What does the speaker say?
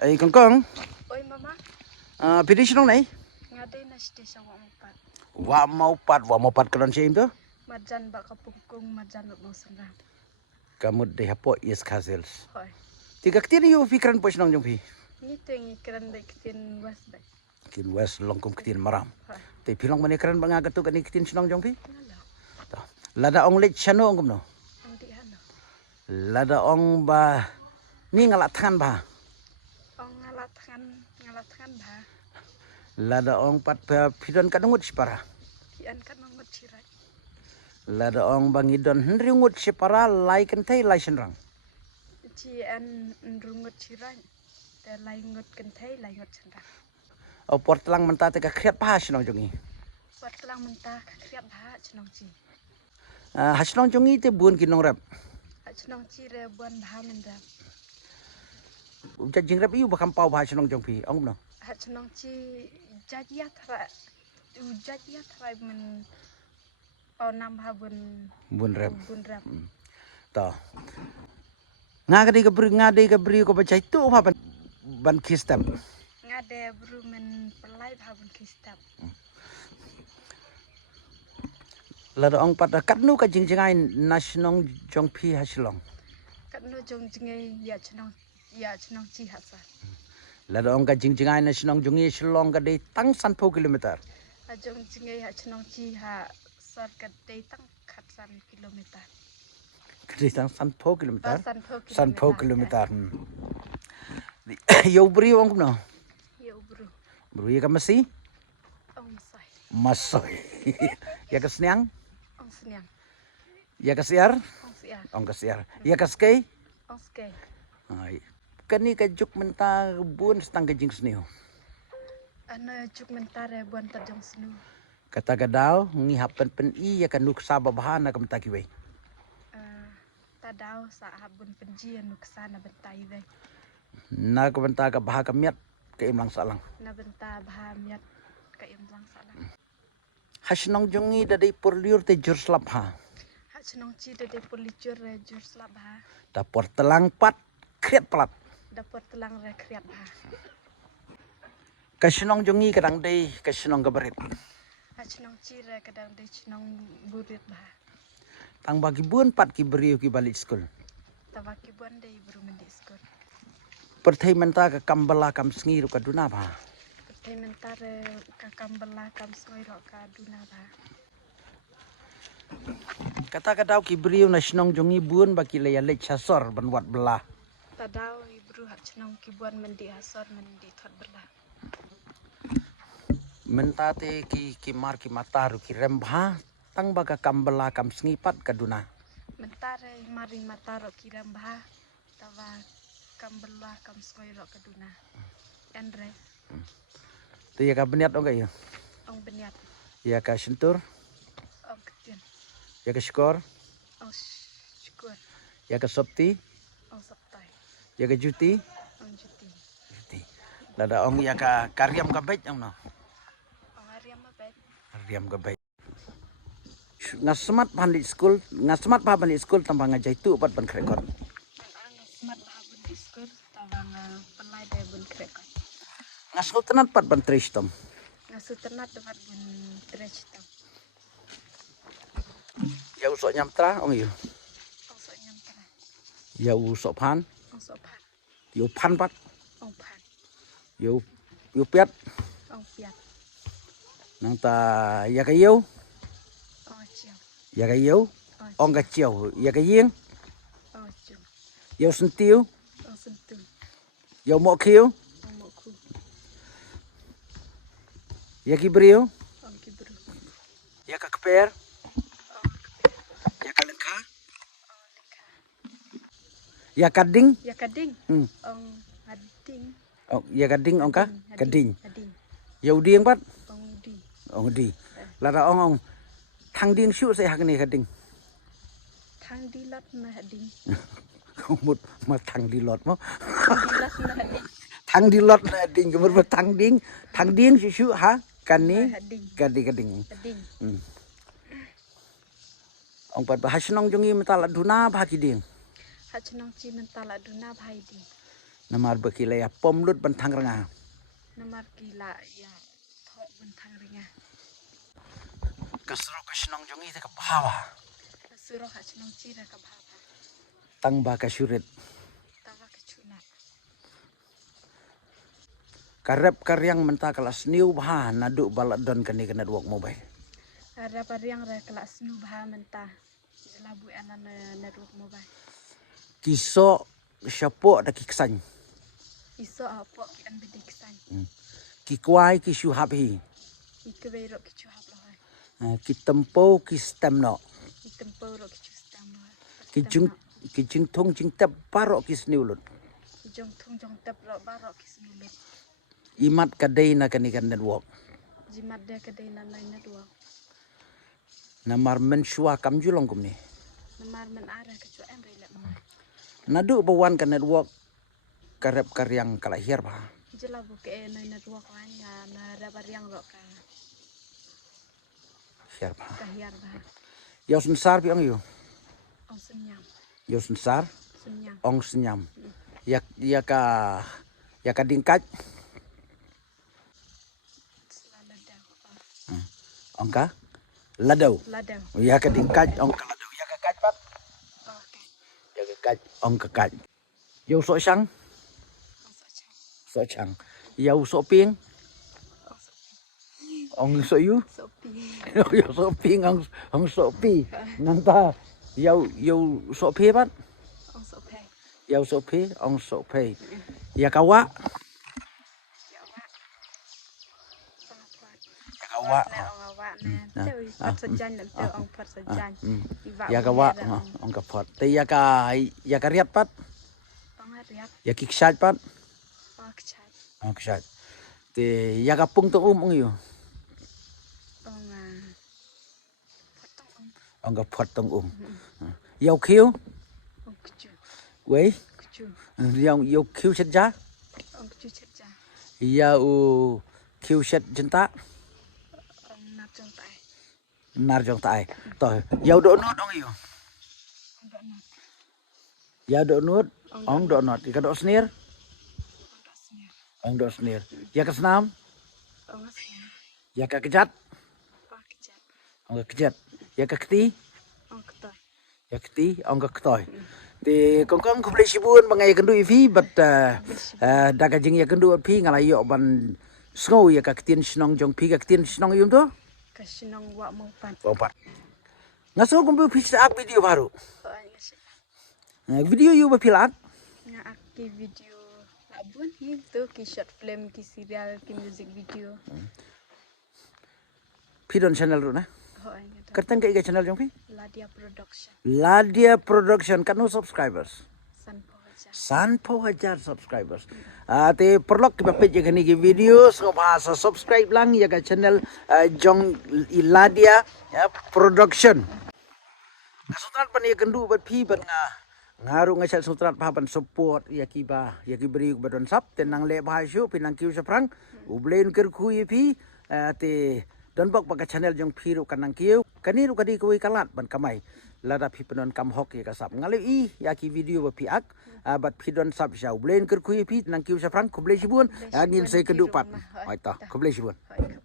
Ay kangkang, Oi mama, pidi sinong nai? ngade na station wa empat. Wa mau pat karon siya to? Majan ba kapungkung majan no senram. Kamu deh hapo yes kazels. Hoi. Tiga ketir yo pikiran po sinong jong pi. Ni tengi keran dek tin was dek. Kin wes longkum ketir maram. Hoi. Te pilong mani keren bang agak tu kan ketir sinong jong pi. Ngalo. Lada ong lech chano ong kumno. Andi hano. Lada ong ba ni ngalat tangan ba. Ong ngalatkan ba. Lada ong pat pidon kadungut sipara. Kian kan mangut cirai. Lada ong bangidon hendringut sipara lai kentai lai senrang. Cian ndrungut cirai. Te laingut kentai laingut senram. O portlang mentah teka kriat pa sinong jongi. Buat telang mentah kriap ba cenong ci. Hasinong jongi te buon kinong rap. Cenong ci re buan ba mendam. Jajing rap iu bakam pau ba sinong jong pi. Ong no. Cenong ci jajia thrai men o nam ha Bun rap. bun rap. To. Ngade ka beri ko baca itu apa ban kistam. Ngade bru men pelai ha bun kistap. Lada ong pada katnu ka jingjingai nasionong jong pi hasilong. Kat no jong jingai ya cenong ci hasa. Lada ong ka jingjingai nasionong jongi silong ka de tang 10 kilometer. Jong jingai ha cenong ci ha sar kat dei tang khat 1 kilometer. Kadi tang 10 kilometer. 10 10 kilometer. Yo beri ong no. Ya bru. Bru ya ka masi Ong sai. masoy. Ya ka sniang, Ong seniang. ya ka siar, Ong siar. ong ka siar. Ya ka skay. Ong skei. Ay. Kani ka juk menta bun stang ka jing sniu. Ano juk mentare buan tajong senu. Kata gadau ngihapan pen I ya kan nuk sabab bahana kam takiwe. Tadau sa habun penjian nuksana bentai deh. Na ka benta ka baha ka miat ka imlang salang. Na benta bahamiat ka imlang salah. Hasinong jongi dadai porliur te jur slap ha. Hak cenong ci de policur jur slap ha. Dapor telang pat kriat pelat. Dapat telang re kriat ha. Kasinong jongi kadang dei kasinong gabarit. Hak cenong ci re kadang de cenong burit ha. Tang bagi bun pat ki beriu ki balik skul. Tabaki buan de buru mendi skor. Perthai menta ka kambala kam sngiru ka duna ba. Pertai mentare kakam bela kam soi ro ka duna ha. Kata kadau ki beriu na sinong jongi bun baki leya lech hasor ban wat belah. Tadau ibru hak cenong ki buan mendi hasor mendi thot bela. Menta te ki mar ki mataru ki rembha tang baga kambala kam sngipat ka duna. Mentare mari mataro kiram bah tawa kam bela kam soi ro ka duna. Andre Te ya ka beniat ong ya. ong beniat Ya ka sentur, ong ketin ya ka skor, ong syukur ya ka sopti, ong sabtai ya ka juti. ong juti Lada ong ya ka karyam ka bait ong no. ong hariam mabet Karyam ka bait. Ngasmat balik school, ngasmat balik school tambah ngajai tu pat ban krekor. ang smart habun diskur tawa nga pelai de bun krekot Ngasut tenat pat ban tristom. ngasu ternat debat bun trech tam Ya usok nyamtra ong yu. ong so nyam tera Ya usok pan, ong so pan yu pan pat, ong pan yu piat ong piat nang ta ya ka yu, ong chiao ya ka yu, ong ka chiu, ya ka ying, ong chu yu sentiu, ong sentu yu mo khiu, ong moku ya ki beriu, ong kibru ya ka keper, ong ya ka lengka, ong leka ya ka ding, ya kading hmm. ong ading Oh, ya ka ding ong ka, ka ding. ading Ya uding pat, ong di ong di. Lada ong thang ding syu sai hak ni ka ding. thang di lat na ading Mut ma thang di lot mo. thang di lat na ading Thang di lot na ding kemur ma thang ding syu ha kan ni ading ka ding. ading Ong pat bahas nong jongi metala duna bagi ding. hak cenong ci mentala duna bhai di Namar bekilaya pomlut bentang renga. Namar gila ya thok bentang ringa. Kasro kasnong jongi te kabawa. Suruh hak cenong cira ke bapa. Tang ba kasurit. Tawa ke cuna. Karep karyang menta kelas new bah naduk baladon kani kena duak mobile. Ada pariang ra kelas nu bah mentah. Labu anan network mobile. Kiso syapok da kiksan. Iso apa ki an bediksan. Kikwai kisu habi. Ikebero ki cuhap loh. Kitempo kistemno. Itemporo ki custam loh. Kijing thong jing tep parok kisniulut. Jong thung jong tep ro barok ki senulut. Imat kadai na kani kan network. Jimat dia kedai nanai network. Namar mensua kam julong kumni. Namar men arah ke cuan relak mah. Naduk bawan kan network. Karep karyang kalahir bah. Jela buke nai network wanya na ra pariang ro ka. Siar bah. Kahiar bah. Yo sensar pi ong yo. Ong senyam. Yo sensar Senyam. ong senyam. Ya ka dingkat. Selalu dah. Ong ka ladau. Ladau. Ya ka dingkat ong ka ladau. Ya ka kaj pat. Okey. Ya ka kaj ong ka kaj. Yo so sang Ong socang. so chang. Yo so ping Ong sopi. ong so yu. Sopi. Yo so ping ong so pi. Nang ta yo so pi pat. Ong sopi. Yo so pi ong so pi. Ya ka wa. Ya awak. Ya ka wa. Ong awak na. Teu pat sejan dan teu ong pat sejan. Ya ka wa ong ka pot. Te ya ka riat pat. Ong riap. Ya ki ksat pat. Ong kechat. Ong ksat. Te ya ka pung to ong yo. Ong potong ong. Ong ka pot tong Yo khiu. Ong kecu. Wei. Kecu. Yo khiu set ja. Ong kecu cerja. Ya khiu set jenta. Ong nap jong tai. Nar jong tai. To yo do not ong yo. Ong dak nap. Ya do not ong do not. Ka do snir. Ong dak senior. Ong do snir. Ya ka senam. Ong senior. Ya ka kejat. Ong kechat. Ong ka kejat. Ya ka keti. Ong ketai. Ya keti ong ka ktoi. Thì con không lấy sibun bằng ngày cần đuổi phi bật đã cái chuyện ya cần đuổi phi ngay là yo ban snow ya các tiền snong jong phi các tiền snong yum to Kasinong wa mo pan. opat ngaso kung phi sa video baru Oh ay video yu ba pilat nga aki video labun itu ki short film ki serial ki music video. phi don channel ru na Oh ay nga. katang kai channel jong phi Ladia Production. Ladia Production kan no subscribers Sanpo aja. 100,000 subscribers. Te perlok ke page yang ni video so bahasa subscribe lang ya ka channel Jong Ladia ya Production. Ngasutrat pan ya kendu bat phi bat ngaru ngasat sutrat papan support ya kiba ya kibri badon sap tenang le bahasyu pinang kiu saprang ublen ker khu ye phi te don bok bak channel Jong phi ru kanang kiu kani ru kadi kui kalat ban kamai lada phi penon kam hok ya kasap ngale i ya ki video ba phi ak bat phi don sap sha ublen ker khu ye phi nang kiu saprang kuble sibun ngin se kedu pat ai ta kuble sibun Hoi.